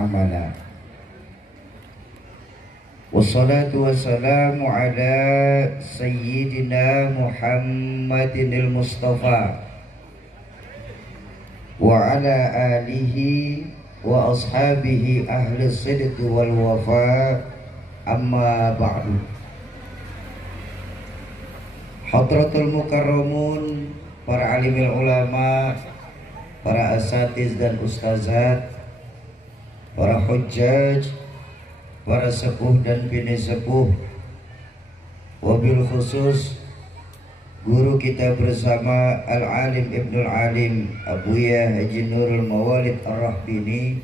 عملا والصلاة والسلام على سيدنا محمد المصطفى وعلى آله وأصحابه أهل الصدق والوفاء أما بعد. Hadratul Mukarramun, para alimil ulama, para asatiz dan ustazat, para hujjaj, para sepuh dan bini sepuh, wabil khusus guru kita bersama Al-Alim Ibnul Alim Abuya Haji Nurul Mawalid Ar-Rahbini,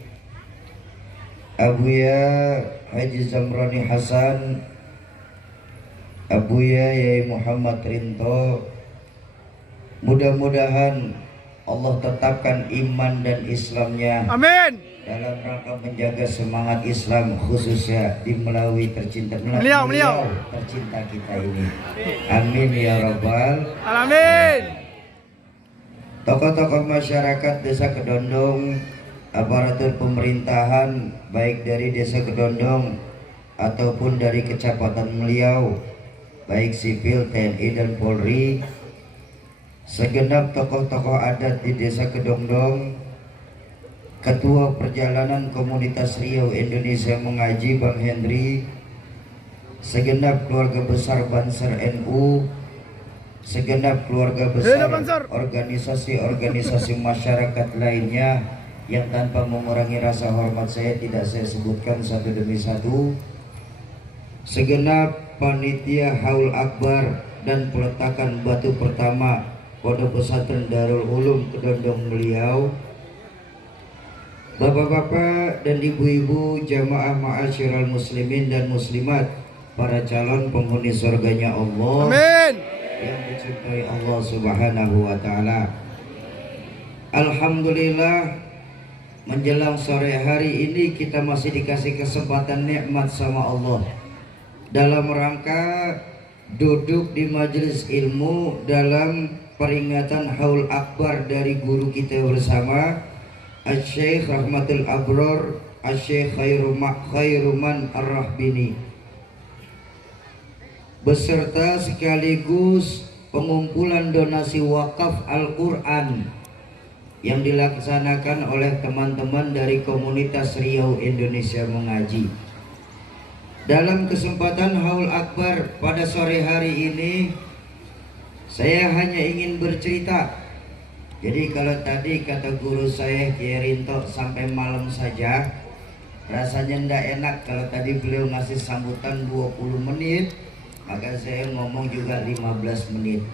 Abuya Haji Zamrani Hasan, Abuya Yai Muhammad Rinto. Mudah-mudahan Allah tetapkan iman dan Islamnya, amin, dalam rangka menjaga semangat Islam, khususnya di melalui beliau tercinta kita ini. Amin ya rabbal alamin. Tokoh-tokoh masyarakat Desa Kedondong, aparatur pemerintahan baik dari Desa Kedondong ataupun dari Kecamatan Meliau, baik sipil, TNI dan Polri, segenap tokoh-tokoh adat di Desa Kedondong, Ketua Perjalanan Komunitas Riau Indonesia Mengaji Bang Henry, segenap keluarga besar Banser NU, segenap keluarga besar organisasi-organisasi masyarakat lainnya yang tanpa mengurangi rasa hormat saya tidak saya sebutkan satu demi satu, segenap panitia Haul Akbar dan peletakan batu pertama Pondok Pesantren Darul Ulum Kedondong Meliau, bapak-bapak dan ibu-ibu jamaah ma'asyiral muslimin dan muslimat, para calon penghuni surganya Allah, amin, yang dicintai Allah subhanahu wa ta'ala. Alhamdulillah, menjelang sore hari ini kita masih dikasih kesempatan nikmat sama Allah dalam rangka duduk di majelis ilmu dalam peringatan Haul Akbar dari guru kita bersama Asy-Syaikh Rahmatul Abror Asy-Syaikh Khairuman Ar-Rahbini, beserta sekaligus pengumpulan donasi wakaf Al-Quran yang dilaksanakan oleh teman-teman dari komunitas Riau Indonesia Mengaji. Dalam kesempatan Haul Akbar pada sore hari ini, saya hanya ingin bercerita. Jadi kalau tadi kata guru saya Kiai Rinto sampai malam saja, rasanya ndak enak. Kalau tadi beliau ngasih sambutan 20 menit, maka saya ngomong juga 15 menit.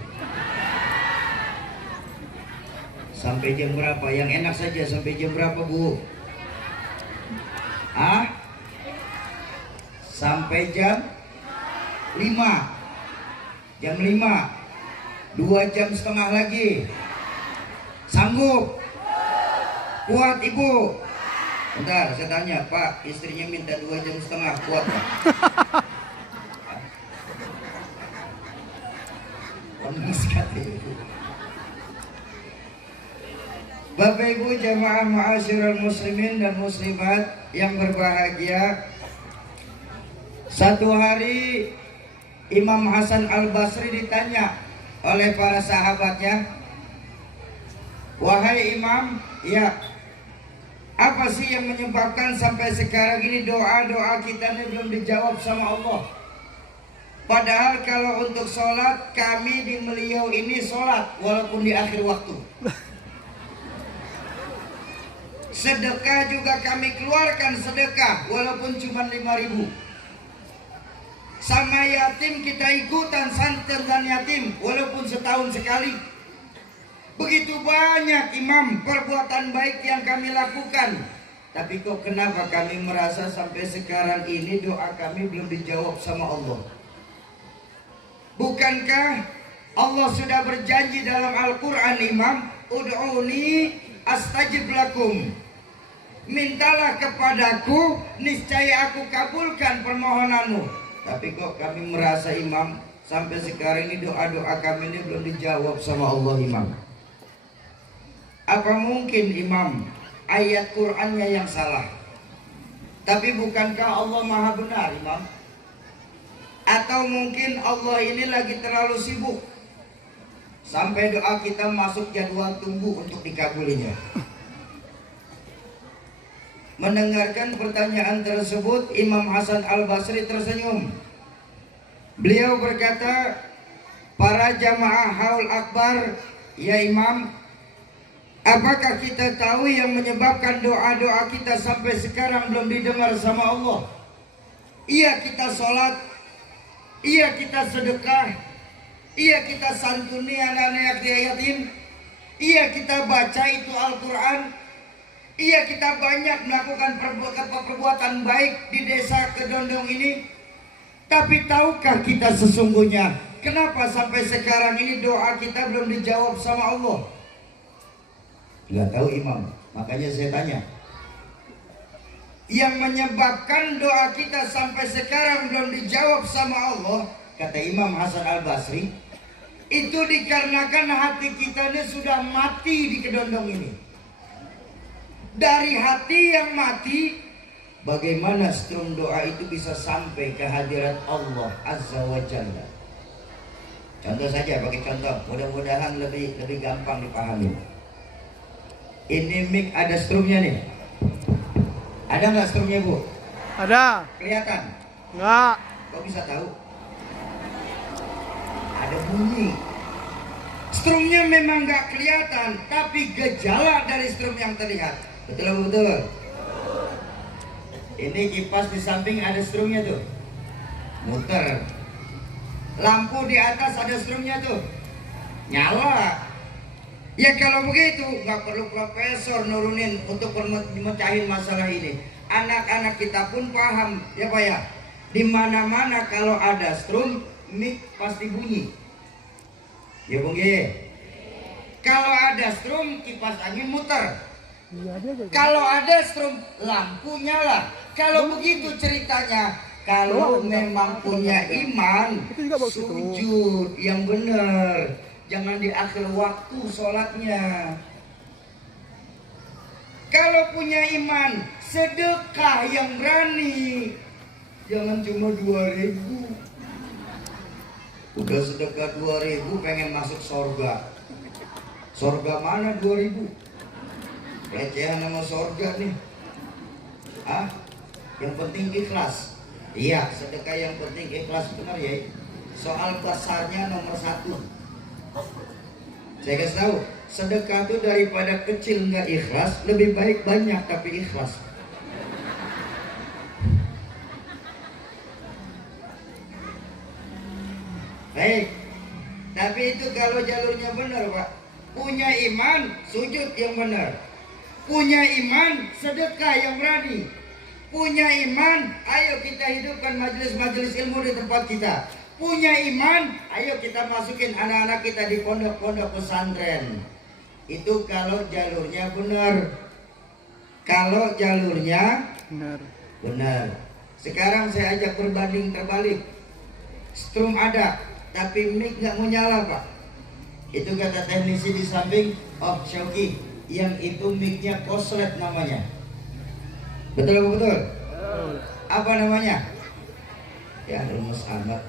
Sampai jam berapa? Yang enak saja sampai jam berapa, Bu? Ah? Sampai jam 5. Jam 5. 2 jam setengah lagi. Sanggup? Kuat Ibu? Bentar, saya tanya, Pak, istrinya minta 2 jam setengah, kuat Pak? Bapak Ibu jamaah ma'asyiral muslimin dan muslimat yang berbahagia, satu hari Imam Hasan Al-Basri ditanya oleh para sahabatnya, wahai Imam, ya, apa sih yang menyebabkan sampai sekarang ini doa-doa kita ini belum dijawab sama Allah? Padahal kalau untuk sholat, kami di Meliau ini sholat walaupun di akhir waktu. Sedekah juga kami keluarkan sedekah walaupun cuma 5.000. Sama yatim kita ikutan santet dan yatim walaupun setahun sekali. Begitu banyak Imam perbuatan baik yang kami lakukan. Tapi kok kenapa kami merasa sampai sekarang ini doa kami belum dijawab sama Allah? Bukankah Allah sudah berjanji dalam Al-Quran Imam, ud'uni astajib lakum, mintalah kepadaku niscaya aku kabulkan permohonanmu. Tapi kok kami merasa Imam sampai sekarang ini doa-doa kami ini belum dijawab sama Allah Imam. Apa mungkin Imam ayat Qur'annya yang salah? Tapi bukankah Allah maha benar, Imam? Atau mungkin Allah ini lagi terlalu sibuk sampai doa kita masuk jadwal tunggu untuk dikabulinya? Mendengarkan pertanyaan tersebut, Imam Hasan Al-Basri tersenyum. Beliau berkata, para jamaah haul akbar, ya Imam, apakah kita tahu yang menyebabkan doa-doa kita sampai sekarang belum didengar sama Allah? Iya kita sholat, iya kita sedekah, iya kita santuni anak-anak yatim, iya kita baca itu Al-Quran, iya kita banyak melakukan perbuatan baik di desa Kedondong ini. Tapi tahukah kita sesungguhnya kenapa sampai sekarang ini doa kita belum dijawab sama Allah? Nggak tahu Imam, makanya saya tanya. Yang menyebabkan doa kita sampai sekarang belum dijawab sama Allah, kata Imam Hasan Al-Basri, itu dikarenakan hati kita ini sudah mati di Kedondong ini. Dari hati yang mati, bagaimana strum doa itu bisa sampai ke hadirat Allah Azza wa Jalla? Contoh saja, pakai contoh, mudah-mudahan lebih gampang dipahami. Ini mic ada strumnya nih. Ada nggak strumnya, Bu? Ada. Kelihatan? Enggak. Kok bisa tahu? Ada bunyi. Strumnya memang nggak kelihatan, tapi gejala dari strum yang terlihat. Betul atau betul? Ini kipas di samping ada strumnya tuh, muter. Lampu di atas ada strumnya tuh, nyala. Ya kalau begitu nggak perlu profesor nurunin untuk mecahin masalah ini. Anak-anak kita pun paham, ya Pak ya. Di mana-mana kalau ada strum, mic pasti bunyi. Ya Bung Ye. Kalau ada strum, kipas angin muter. Kalau ada strum, lampu nyala. Kalau begitu ceritanya, kalau memang punya iman, sujud yang benar. Jangan di akhir waktu sholatnya. Kalau punya iman, sedekah yang berani. Jangan cuma 2.000. Udah sedekah 2.000 pengen masuk sorga. Sorga mana 2.000? Pelecehan sama sorga nih. Ah, yang penting ikhlas. Iya, sedekah yang penting ikhlas, benar ya. Soal besarnya nomor 1. Saya kasih tahu, sedekah itu daripada kecil nggak ikhlas, lebih baik banyak tapi ikhlas. Baik, tapi itu kalau jalurnya benar Pak. Punya iman, sujud yang benar. Punya iman, sedekah yang berani. Punya iman, ayo kita hidupkan majelis-majelis ilmu di tempat kita. Punya iman, ayo kita masukin anak-anak kita di pondok-pondok pesantren. Itu kalau jalurnya benar. Kalau jalurnya benar. Sekarang saya ajak berbanding terbalik. Strum ada, tapi mic nggak mau nyala Pak. Itu kata teknisi di samping, oh Syauki, yang itu mic-nya koslet namanya. Betul apa betul? Apa namanya? Ya rumus amat.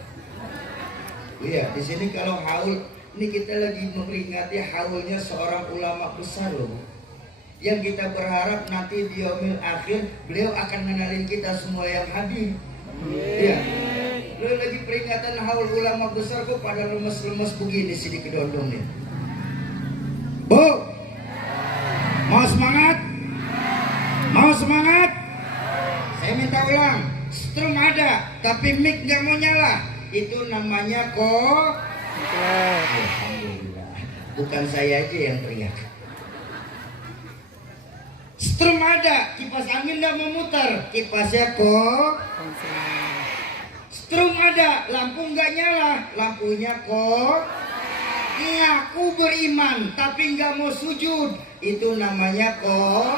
Iya, di sini kalau haul, ini kita lagi memperingati haulnya seorang ulama besar loh. Yang kita berharap nanti di yaumil akhir beliau akan mengenalin kita semua yang hadir. Iya. Beliau lagi peringatan haul ulama besar kok pada lemes-lemes begini sih di Kedondong nih. Bu, mau semangat? Mau semangat? Saya minta ulang. Strum ada, tapi mic nggak mau nyala. Itu namanya kok. Alhamdulillah. Bukan saya aja yang teriak. Strum ada, kipas angin nggak memutar, kipasnya kok. Strum ada, lampu nggak nyala, lampunya kok. Ngaku beriman, tapi nggak mau sujud, itu namanya kok.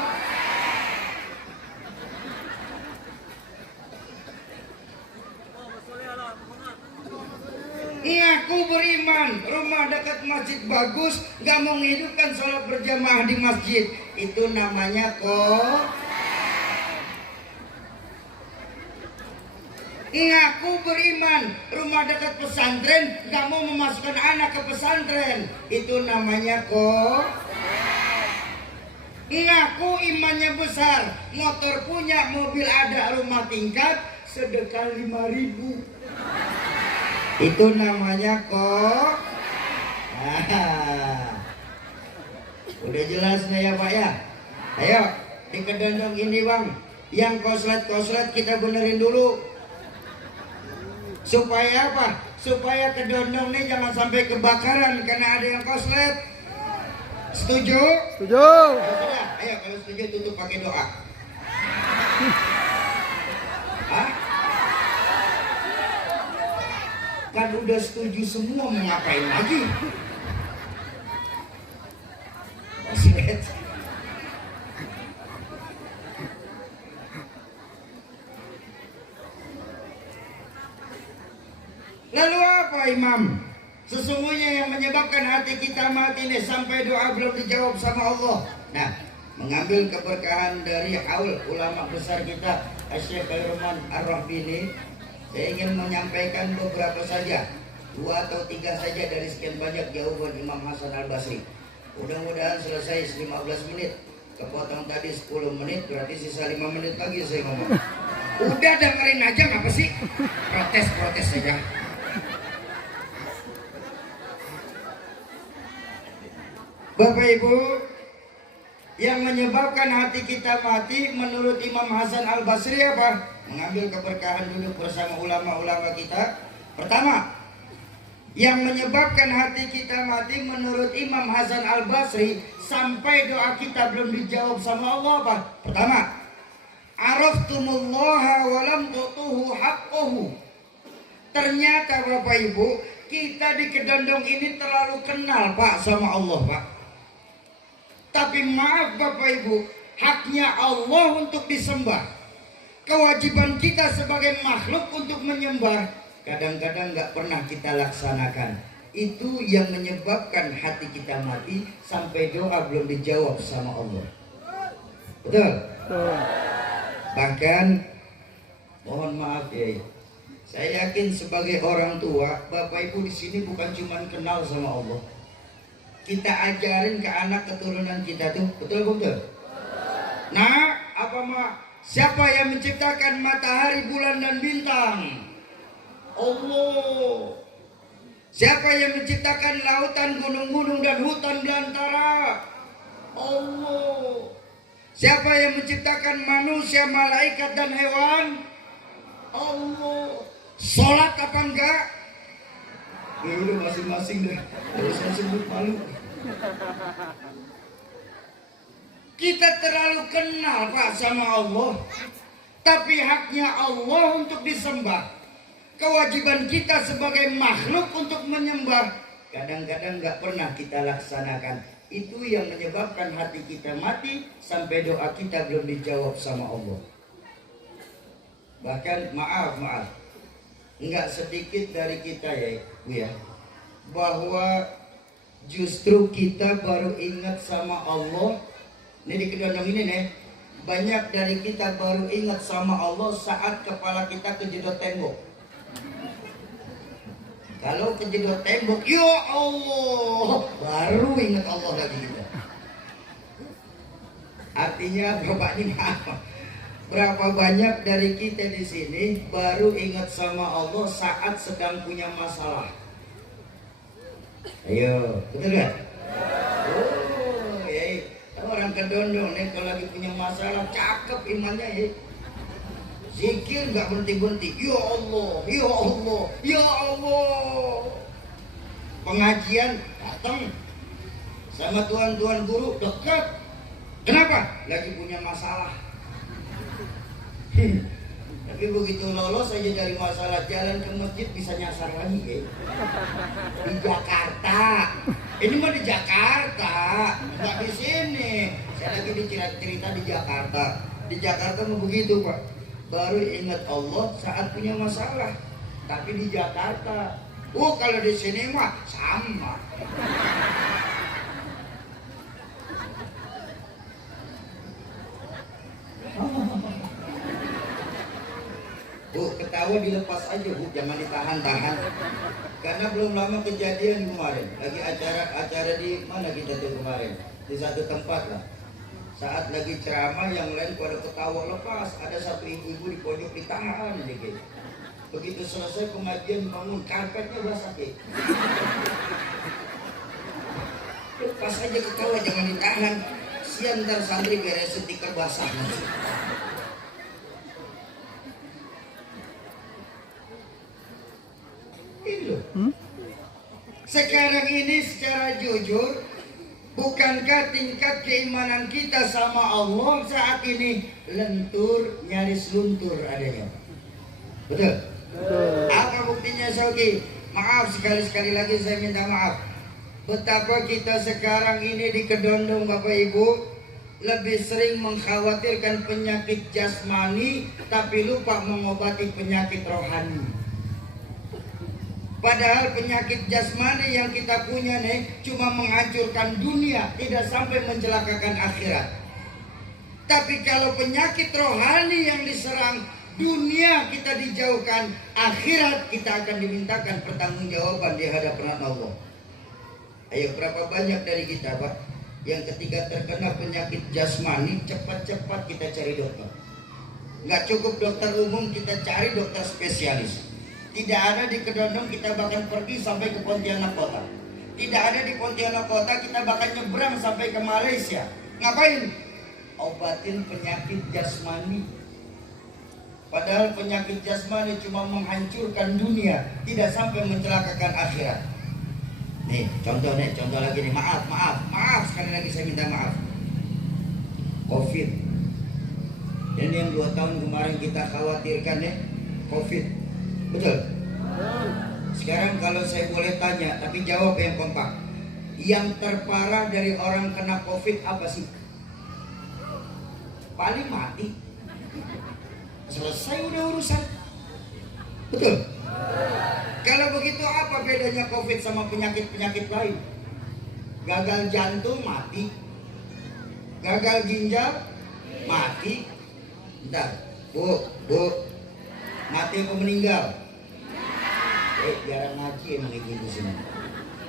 Ngaku beriman, rumah dekat masjid bagus, gak mau menghidupkan sholat berjamaah di masjid, itu namanya kok. Ngaku beriman, rumah dekat pesantren, gak mau memasukkan anak ke pesantren. Itu namanya kok. Ngaku imannya besar, motor punya, mobil ada, rumah tingkat, sedekah 5.000. Itu namanya kok. Udah jelas nggak ya Pak ya? Ayo di kedondong ini Bang, yang koslet kita benerin dulu. Supaya apa? Supaya kedondong ini jangan sampai kebakaran karena ada yang koslet. Setuju? Setuju. Ya sudah, ayo kalau setuju tutup pakai doa. Hah? Kan udah setuju semua, mau ngapain lagi? Koslet. Lalu apa Imam? Sesungguhnya yang menyebabkan hati kita mati ini sampai doa belum dijawab sama Allah. Nah, mengambil keberkahan dari haul ulama besar kita Syekh Khairman Ar-Rahbini, saya ingin menyampaikan beberapa saja, 2 atau 3 saja dari sekian banyak jawaban Imam Hasan Al-Basri. Mudah-mudahan selesai 15 menit. Kepotong tadi 10 menit, berarti sisa 5 menit lagi saya ngomong. Udah dengerin aja, ngapa sih? Protes saja. Bapak Ibu, yang menyebabkan hati kita mati menurut Imam Hasan Al-Basri apa? Mengambil keberkahan duduk bersama ulama-ulama kita. Pertama, yang menyebabkan hati kita mati menurut Imam Hasan Al-Basri sampai doa kita belum dijawab sama Allah apa? Pertama, araftumullaha walam tutuhu haqqahu. Ternyata Bapak Ibu, kita di Kedondong ini terlalu kenal Pak sama Allah Pak. Tapi maaf Bapak Ibu, haknya Allah untuk disembah. Kewajiban kita sebagai makhluk untuk menyembah kadang-kadang gak pernah kita laksanakan. Itu yang menyebabkan hati kita mati sampai doa belum dijawab sama Allah. Betul? Bahkan mohon maaf ya, saya yakin sebagai orang tua, Bapak Ibu di sini bukan cuma kenal sama Allah. Kita ajarin ke anak keturunan kita tuh, betul? Nah, apa mak? Siapa yang menciptakan matahari, bulan dan bintang? Allah. Siapa yang menciptakan lautan, gunung-gunung dan hutan belantara? Allah. Siapa yang menciptakan manusia, malaikat dan hewan? Allah. Sholat apa enggak? Ya udah masing-masing deh. Terus saya sebut malu. Kita terlalu kenal Pak sama Allah. Tapi haknya Allah untuk disembah. Kewajiban kita sebagai makhluk untuk menyembah kadang-kadang gak pernah kita laksanakan. Itu yang menyebabkan hati kita mati sampai doa kita belum dijawab sama Allah. Bahkan maaf nggak sedikit dari kita ya Bu ya, bahwa justru kita baru ingat sama Allah. Ini di Kedondong ini nih, banyak dari kita baru ingat sama Allah saat kepala kita kejedot tembok. Kalau kejedot tembok, ya Allah, baru ingat Allah lagi kita. Artinya Bapak ini apa? Berapa banyak dari kita di sini baru ingat sama Allah saat sedang punya masalah? Ayo, betul gak? Oh, ya, orang Kedondong nih kalau lagi punya masalah cakep imannya ya. Zikir gak berhenti-berhenti. Ya Allah, ya Allah, ya Allah. Pengajian datang sama tuan-tuan guru dekat. Kenapa? Lagi punya masalah. Tapi begitu lolos aja dari masalah, jalan ke masjid bisa nyasar lagi ya. Di Jakarta. Ini mah di Jakarta, nggak di sini. Saya lagi cerita di Jakarta. Di Jakarta mah begitu Pak. Baru ingat Allah saat punya masalah. Tapi di Jakarta, kalau di sini mah sama. nyawa dilepas aja Bu, jangan ditahan-tahan. Karena belum lama kejadian kemarin, lagi acara di mana kita tuh kemarin, di satu tempat lah. Saat lagi ceramah yang lain pada ketawa lepas, ada satu ibu-ibu di pojok ditahan aja gitu. Begitu selesai pengajian bangun, karpetnya basah gitu. Lepas aja ketawa, jangan ditahan. Sian ntar santri beres stiker basah. Ini loh. Sekarang ini secara jujur, bukankah tingkat keimanan kita sama Allah saat ini lentur, nyaris luntur adanya? Betul? Apa buktinya Sauki? Maaf sekali-sekali lagi saya minta maaf. Betapa kita sekarang ini di Kedondong Bapak Ibu lebih sering mengkhawatirkan penyakit jasmani tapi lupa mengobati penyakit rohani. Padahal penyakit jasmani yang kita punya nih cuma menghancurkan dunia, tidak sampai mencelakakan akhirat. Tapi kalau penyakit rohani yang diserang dunia kita dijauhkan, akhirat kita akan dimintakan pertanggungjawaban di hadapan Allah. Ayo, berapa banyak dari kita Pak yang ketika terkena penyakit jasmani cepat-cepat kita cari dokter. Nggak cukup dokter umum, kita cari dokter spesialis. Tidak ada di Kedondong, kita bahkan pergi sampai ke Pontianak Kota. Tidak ada di Pontianak Kota, kita bahkan nyebrang sampai ke Malaysia. Ngapain? Obatin penyakit jasmani. Padahal penyakit jasmani cuma menghancurkan dunia, tidak sampai mencelakakan akhirat. Nih, contoh lagi nih. Maaf sekali lagi saya minta maaf. Covid. Ini yang 2 tahun kemarin kita khawatirkan ya, Covid. Betul? Sekarang kalau saya boleh tanya, tapi jawab yang kompak. Yang terparah dari orang kena Covid apa sih? Paling mati. Selesai udah urusan. Betul? Kalau begitu apa bedanya Covid sama penyakit-penyakit lain? Gagal jantung mati, gagal ginjal mati. Bentar, Bu, mati atau meninggal? Jarang ngaji emang gitu sini.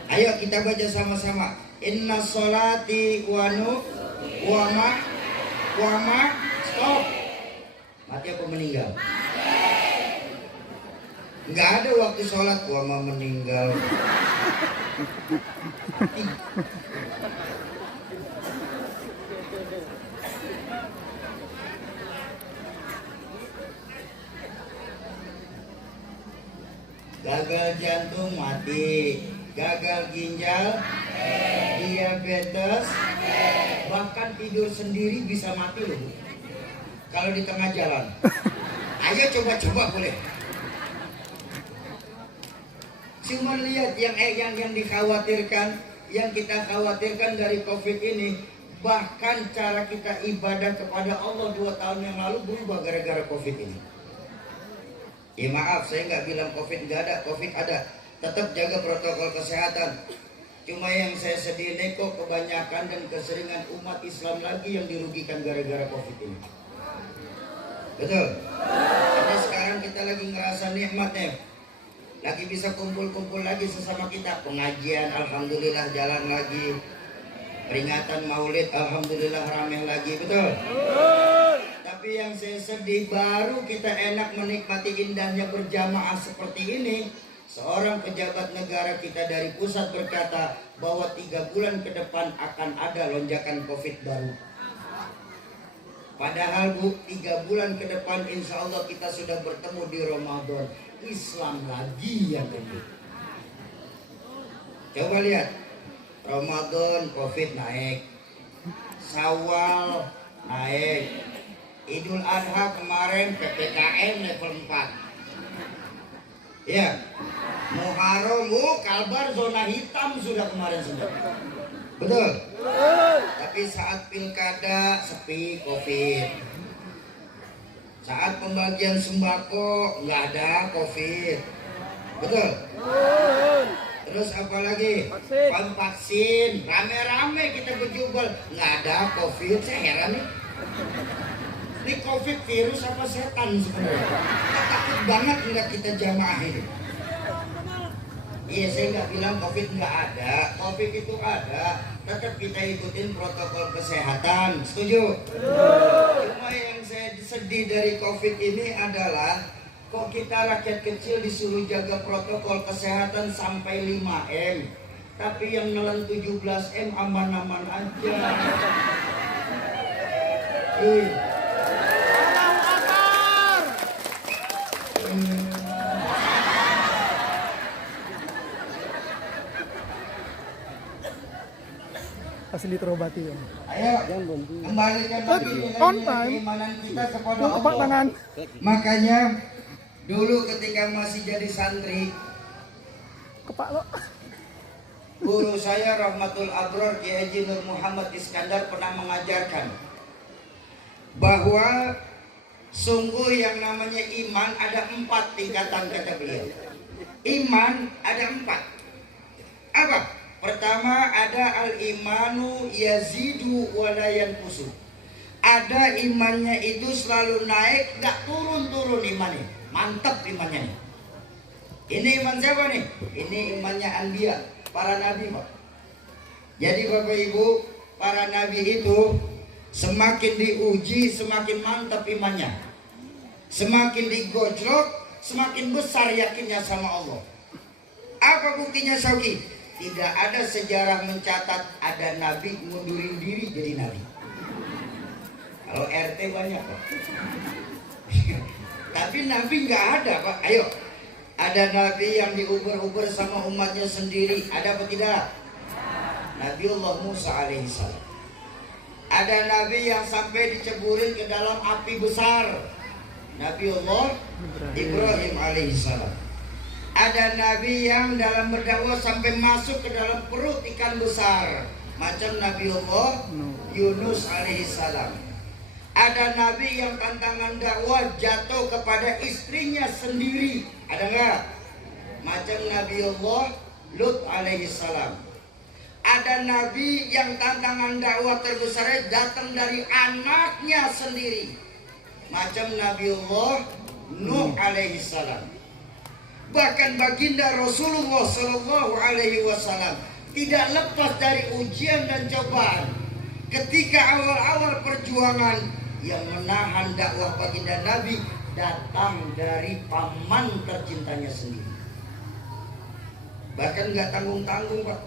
Ayo kita baca sama-sama. Inna sholati wa ma stop. Mati apa meninggal? Nggak ada waktu sholat wa ma meninggal. Gagal jantung mati, gagal ginjal mati, diabetes mati. Bahkan tidur sendiri bisa mati loh kalau di tengah jalan. Ayo coba boleh. Cuma lihat yang dikhawatirkan, yang kita khawatirkan dari Covid ini, bahkan cara kita ibadah kepada Allah 2 tahun yang lalu berubah gara-gara Covid ini. Ya maaf, saya nggak bilang Covid nggak ada, Covid ada. Tetap jaga protokol kesehatan. Cuma yang saya sedih nih kok kebanyakan dan keseringan umat Islam lagi yang dirugikan gara-gara Covid ini. Betul? Karena sekarang kita lagi ngerasa nikmatnya. Lagi bisa kumpul-kumpul lagi sesama kita. Pengajian, alhamdulillah jalan lagi. Peringatan maulid, alhamdulillah ramai lagi. Betul? Tapi yang saya sedih, baru kita enak menikmati indahnya berjamaah seperti ini, seorang pejabat negara kita dari pusat berkata bahwa 3 bulan ke depan akan ada lonjakan Covid baru. Padahal Bu, 3 bulan ke depan insya Allah kita sudah bertemu di Ramadan. Islam lagi yang kedua. Coba lihat, Ramadan Covid naik, Syawal naik, Idul Adha kemarin PPKM level 4. Ya, Muharram, Kalbar zona hitam sudah kemarin sudah. Betul? Tapi saat pilkada sepi Covid. Saat pembagian sembako nggak ada Covid. Betul? Terus apa lagi? Vaksin. Rame-rame kita berjubel, nggak ada Covid. Saya heran nih. Ini COVID virus apa setan sebenarnya? Takut banget nggak kita jamaah ini. Iya, saya nggak bilang COVID nggak ada. COVID itu ada. Tetap kita ikutin protokol kesehatan. Setuju? Cuma yang saya sedih dari COVID ini adalah kok kita rakyat kecil disuruh jaga protokol kesehatan sampai 5M. Tapi yang nelen 17M aman-aman aja. Asli terobati ya. Ayo, kembalikan lagi On nilai-nilai time. keimanan kita kepada Tepak Allah. tangan. Makanya dulu ketika masih jadi santri, Kepak lo. guru saya Rahmatul Abror Kiai Haji Nur Muhammad Iskandar pernah mengajarkan bahwa sungguh yang namanya iman ada 4 tingkatan, kata beliau. Iman ada 4. Apa? Pertama ada al-imanu yazidu wa la yanqusu. Ada imannya itu selalu naik, gak turun-turun imannya. Mantap imannya nih. Ini iman siapa nih? Ini imannya Anbiya, para nabi, Pak. Jadi Bapak Ibu, para nabi itu semakin diuji semakin mantap imannya. Semakin digojlok semakin besar yakinnya sama Allah. Apa buktinya, Sauki? Tidak ada sejarah mencatat ada nabi ngundurin diri jadi nabi. Kalau RT banyak, Pak. Tapi nabi nggak ada, Pak. Ayo, ada nabi yang diuber-uber sama umatnya sendiri, ada apa tidak? Nabiullah Musa alaihissalam. Ada nabi yang sampai diceburin ke dalam api besar, Nabiullah Ibrahim alaihissalam. Ada nabi yang dalam berdakwah sampai masuk ke dalam perut ikan besar, macam Nabiullah Yunus alaihissalam. Ada nabi yang tantangan dakwah jatuh kepada istrinya sendiri, ada nggak? Macam Nabiullah Lut alaihissalam. Ada nabi yang tantangan dakwah terbesarnya datang dari anaknya sendiri, macam Nabiullah Nuh alaihissalam. Bahkan baginda Rasulullah Shallallahu Alaihi Wasallam tidak lepas dari ujian dan cobaan. Ketika awal-awal perjuangan, yang menahan dakwah baginda Nabi datang dari paman tercintanya sendiri. Bahkan nggak tanggung-tanggung, Pak.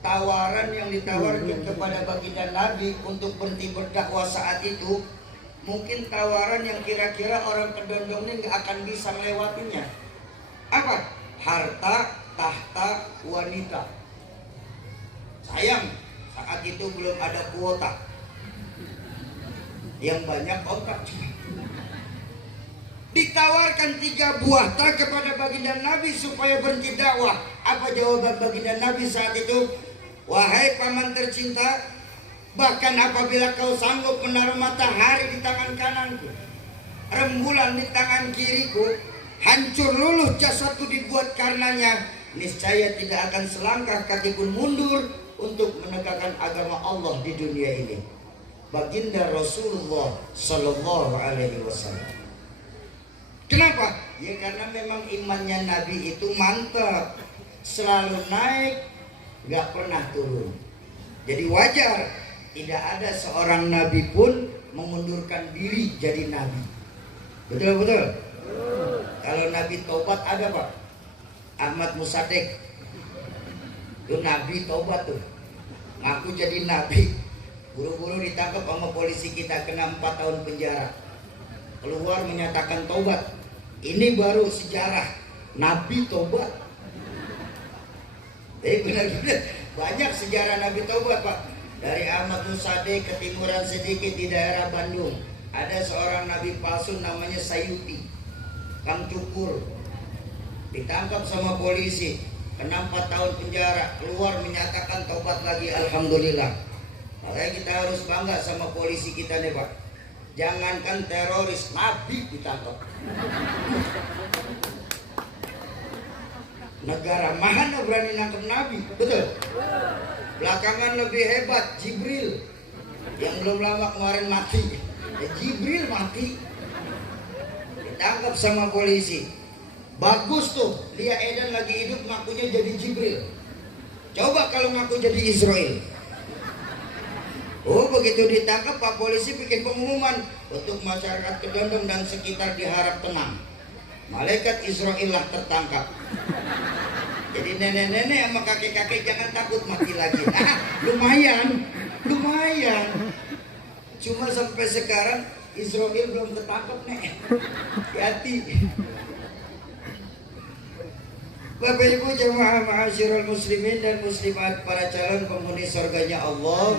Tawaran yang ditawarkan kepada baginda Nabi untuk berhenti berdakwah saat itu, mungkin tawaran yang kira-kira orang kedondongnya nggak akan bisa melewatinya. Apa? Harta, tahta, wanita. Sayang, saat itu belum ada kuota. Yang banyak otak. Ditawarkan 3 buah tak kepada baginda Nabi supaya berhenti dakwah. Apa jawaban baginda Nabi saat itu? Wahai paman tercinta, bahkan apabila kau sanggup menaruh matahari di tangan kananku, rembulan di tangan kiriku, hancur luluh jasadku dibuat karenanya, niscaya tidak akan selangkah kaki pun mundur untuk menegakkan agama Allah di dunia ini. Baginda Rasulullah Sallallahu Alaihi Wasallam. Kenapa? Ya karena memang imannya Nabi itu mantap, selalu naik, gak pernah turun. Jadi wajar tidak ada seorang Nabi pun mengundurkan diri jadi Nabi. Betul-betul. Kalau Nabi tobat ada, Pak. Ahmad Musaddiq itu Nabi tobat tuh, ngaku jadi Nabi. Buru-buru ditangkap sama polisi kita, kena 4 tahun penjara. Keluar menyatakan tobat. Ini baru sejarah Nabi tobat. Jadi benar-benar banyak sejarah Nabi tobat, Pak. Dari Ahmad Musaddiq ke timuran sedikit di daerah Bandung, ada seorang Nabi palsu namanya Sayuti, Kang Cukur, ditangkap sama polisi, kena 4 tahun penjara, keluar menyatakan tobat lagi, alhamdulillah. Makanya kita harus bangga sama polisi kita nih, Pak. Jangankan teroris, Nabi ditangkap. Negara mana berani nangkep Nabi? Betul. Belakangan lebih hebat Jibril yang belum lama kemarin mati. Jibril mati, ditangkap sama polisi. Bagus tuh, Lia Eden lagi hidup ngakunya jadi Jibril. Coba kalau ngaku jadi Israel. Oh, begitu ditangkap Pak polisi bikin pengumuman untuk masyarakat Kedondong dan sekitar diharap tenang. Malaikat Israel lah tertangkap. Jadi nenek-nenek sama kakek-kakek jangan takut mati lagi. Nah, lumayan. Cuma sampai sekarang Israel belum tertangkap nek. Hati-hati. Bapak Ibu jemaah ma'asyiral muslimin dan muslimat, para calon penghuni surganya Allah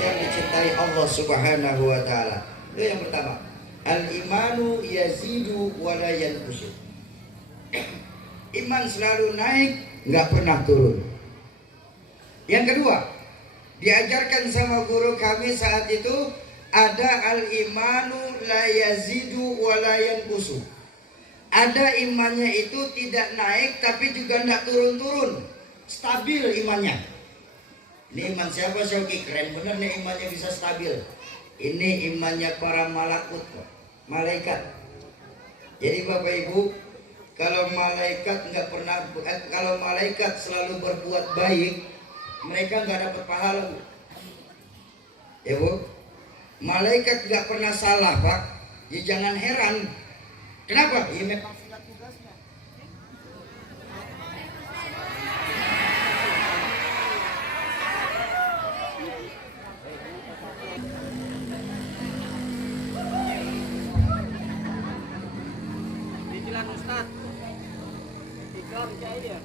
yang dicintai Allah Subhanahu wa taala. Itu yang pertama. Al-imanu yazidu wa la yanqusu. Iman selalu naik, nggak pernah turun. Yang kedua, diajarkan sama guru kami saat itu ada al-imanu la yazidu wa la yanqusu. Ada imannya itu tidak naik tapi juga tidak turun-turun, stabil imannya. Ini iman siapa Syauki? Keren bener nih imannya bisa stabil. Ini imannya para malaikat. Jadi Bapak Ibu, kalau malaikat selalu berbuat baik, mereka nggak dapat pahala, Bu. Ya Bu, malaikat nggak pernah salah Pak. Ya jangan heran. Kenapa? Ya memang sudah tugasnya. Dijelan Ustaz. Ikram cair.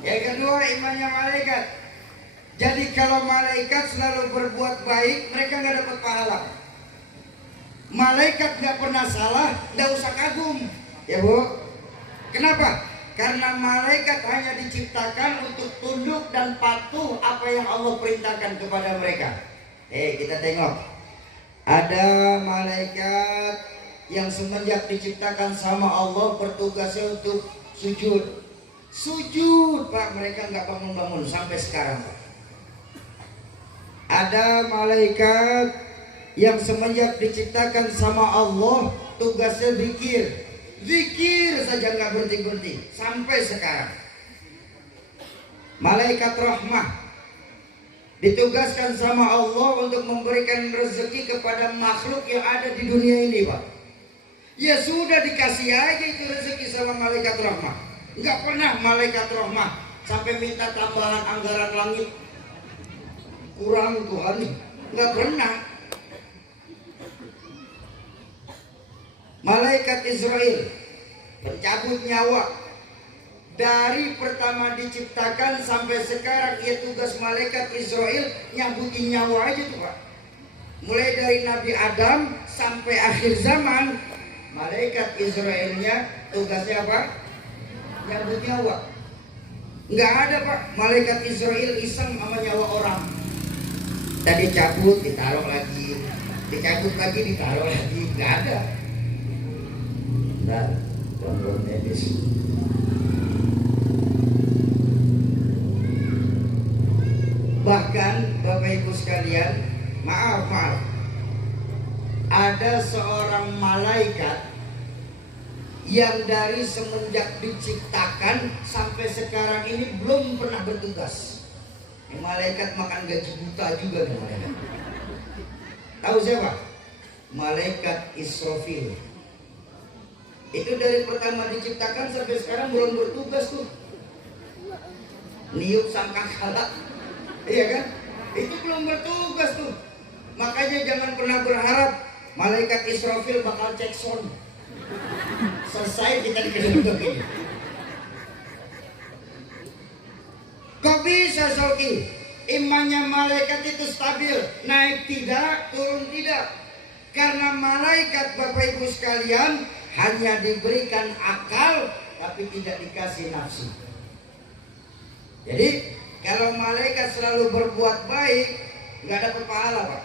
Yang kedua imannya malaikat. Jadi kalau malaikat selalu berbuat baik, mereka nggak dapat pahala. Malaikat nggak pernah salah, nggak usah kagum, ya Bu. Kenapa? Karena malaikat hanya diciptakan untuk tunduk dan patuh apa yang Allah perintahkan kepada mereka. Kita tengok. Ada malaikat yang semenjak diciptakan sama Allah bertugasnya untuk sujud. Sujud Pak, mereka nggak bangun-bangun sampai sekarang Pak. Ada malaikat yang semenjak diciptakan sama Allah tugasnya zikir saja nggak berhenti sampai sekarang. Malaikat rahmah ditugaskan sama Allah untuk memberikan rezeki kepada makhluk yang ada di dunia ini Pak. Ya sudah dikasih aja itu rezeki sama malaikat rahmah. Nggak pernah malaikat rahmah sampai minta tambahan anggaran langit kurang Tuhan nih, nggak pernah. Malaikat Israel pencabut nyawa, dari pertama diciptakan sampai sekarang ya tugas malaikat Israel nyabutin nyawa aja tuh Pak. Mulai dari Nabi Adam sampai akhir zaman, malaikat Israelnya tugasnya apa? Nyabut nyawa. Nggak ada Pak malaikat Israel iseng sama nyawa orang. Tadi cabut ditaruh lagi, dicabut lagi ditaruh lagi, nggak ada. Nah, kontrol medis. Bahkan Bapak Ibu sekalian, maaf, ada seorang malaikat yang dari semenjak diciptakan sampai sekarang ini belum pernah bertugas. Ini malaikat makan gaji buta juga nih malaikat. Tahu siapa? Malaikat Israfil. Itu dari pertama diciptakan sampai sekarang belum bertugas tuh. Niup sangkakala, iya kan? Itu belum bertugas tuh. Makanya jangan pernah berharap malaikat Israfil bakal cek sound. Selesai kita dikedepan ini. Kok bisa Sauki? Imannya malaikat itu stabil, naik tidak, turun tidak. Karena malaikat Bapak Ibu sekalian hanya diberikan akal tapi tidak dikasih nafsu. Jadi kalau malaikat selalu berbuat baik nggak dapat pahala Pak.